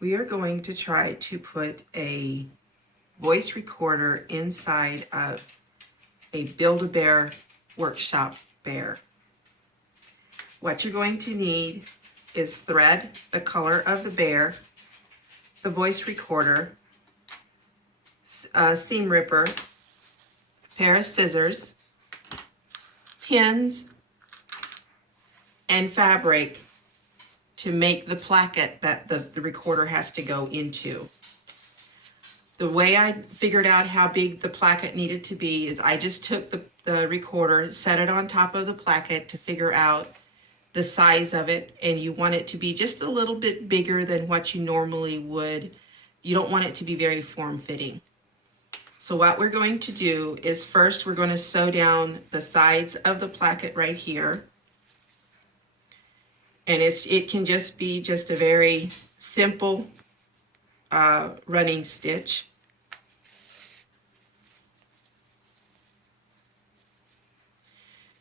we are going to try to put a voice recorder inside of a Build-A-Bear Workshop bear. What you're going to need is thread, the color of the bear, the voice recorder, a seam ripper, pair of scissors, pins, and fabric to make the placket that the recorder has to go into. The way I figured out how big the placket needed to be is I just took the recorder, set it on top of the placket to figure out the size of it, and you want it to be just a little bit bigger than what you normally would. You don't want it to be very form-fitting. So what we're going to do is first we're going to sew down the sides of the placket right here. And it can just be just a very simple running stitch.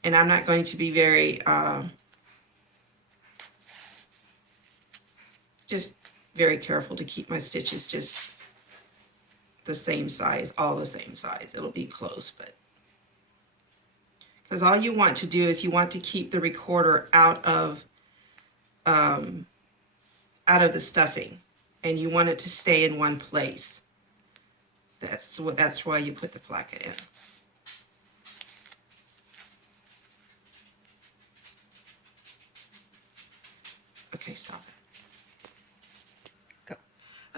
And I'm not going to be very, just very careful to keep my stitches just the same size, all the same size. It'll be close, but because all you want to do is you want to keep the recorder out of the stuffing, and you want it to stay in one place. That's why you put the placket in. Okay, stop it. Go.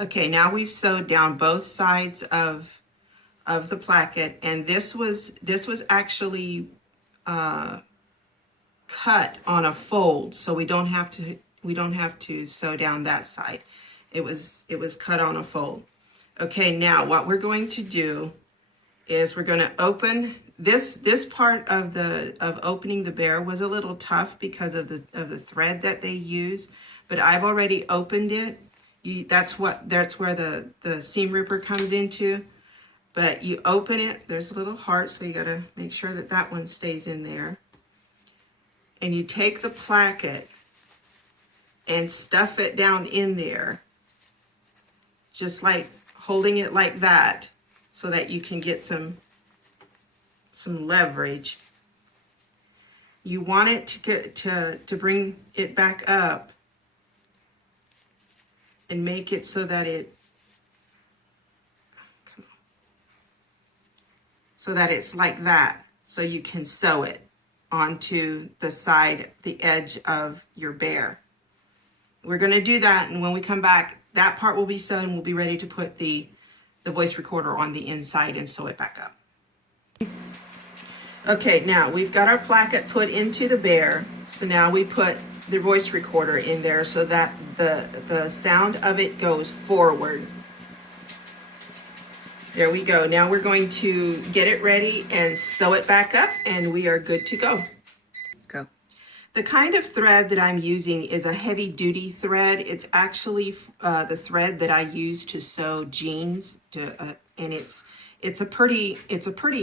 Okay, now we've sewed down both sides of the placket, and this was actually cut on a fold, so we don't have to sew down that side. It was cut on a fold. Okay, now what we're going to do is we're going to open this part of opening the bear was a little tough because of the thread that they use, but I've already opened it. That's where the seam ripper comes into. But you open it, there's a little heart, so you got to make sure that that one stays in there. And you take the placket and stuff it down in there, just like holding it like that, so that you can get some leverage. You want it to bring it back up and make it so that it's like that, so you can sew it onto the side, the edge of your bear. We're going to do that, and when we come back, that part will be sewn, and we'll be ready to put the voice recorder on the inside and sew it back up. Okay, now we've got our placket put into the bear, so now we put the voice recorder in there so that the sound of it goes forward. There we go. Now we're going to get it ready and sew it back up, and we are good to go. Go. The kind of thread that I'm using is a heavy duty thread. It's actually the thread that I use to sew jeans, and it's a pretty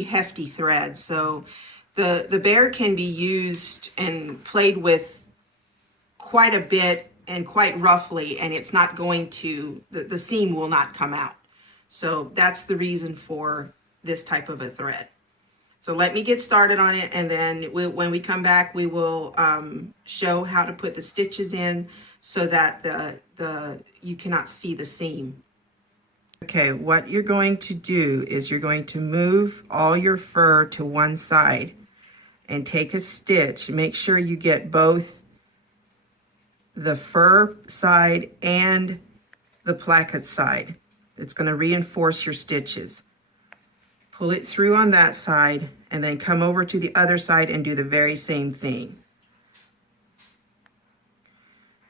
hefty thread. So the bear can be used and played with quite a bit and quite roughly, and it's not going to, the seam will not come out. So that's the reason for this type of a thread. So let me get started on it, and then when we come back, we will show how to put the stitches in so that you cannot see the seam. Okay, what you're going to do is you're going to move all your fur to one side and take a stitch. Make sure you get both the fur side and the placket side. It's going to reinforce your stitches. Pull it through on that side and then come over to the other side and do the very same thing.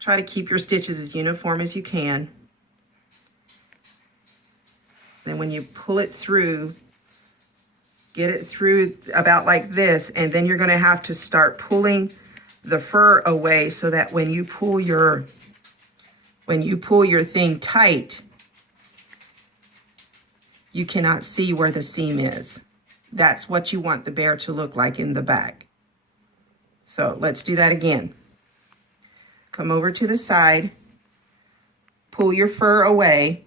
Try to keep your stitches as uniform as you can. Then when you pull it through, get it through about like this, and then you're going to have to start pulling the fur away so that when you pull your thing tight, you cannot see where the seam is. That's what you want the bear to look like in the back. So let's do that again. Come over to the side, pull your fur away.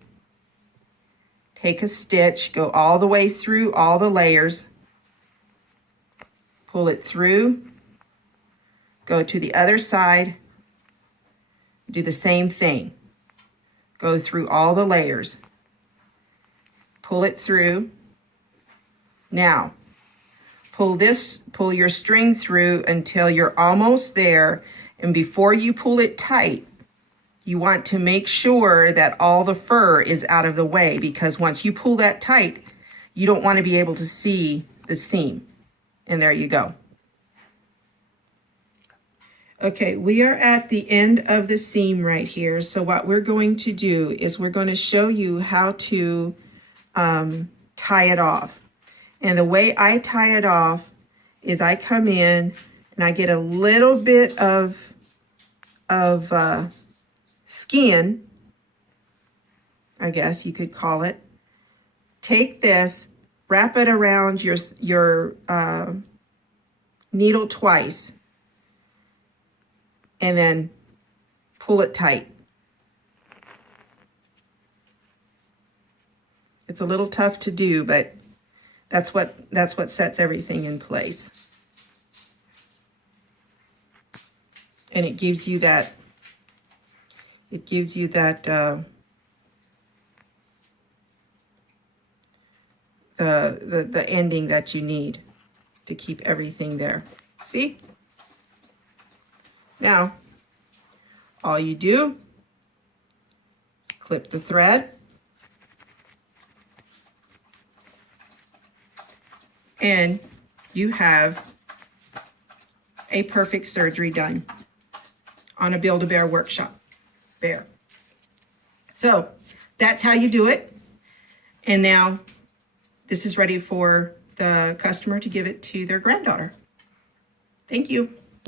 Take a stitch, go all the way through all the layers. Pull it through. Go to the other side. Do the same thing. Go through all the layers. Pull it through. Now, pull your string through until you're almost there, and before you pull it tight, you want to make sure that all the fur is out of the way, because once you pull that tight, you don't want to be able to see the seam. And there you go. Okay, we are at the end of the seam right here. So what we're going to do is we're going to show you how to tie it off. And the way I tie it off is I come in and I get a little bit of skin, I guess you could call it. Take this, wrap it around your needle twice, and then pull it tight. It's a little tough to do, but that's what sets everything in place. And it gives you that the ending that you need to keep everything there. See? Now, all you do, clip the thread, and you have a perfect surgery done on a Build-A-Bear workshop bear. So that's how you do it. And now this is ready for the customer to give it to their granddaughter. Thank you.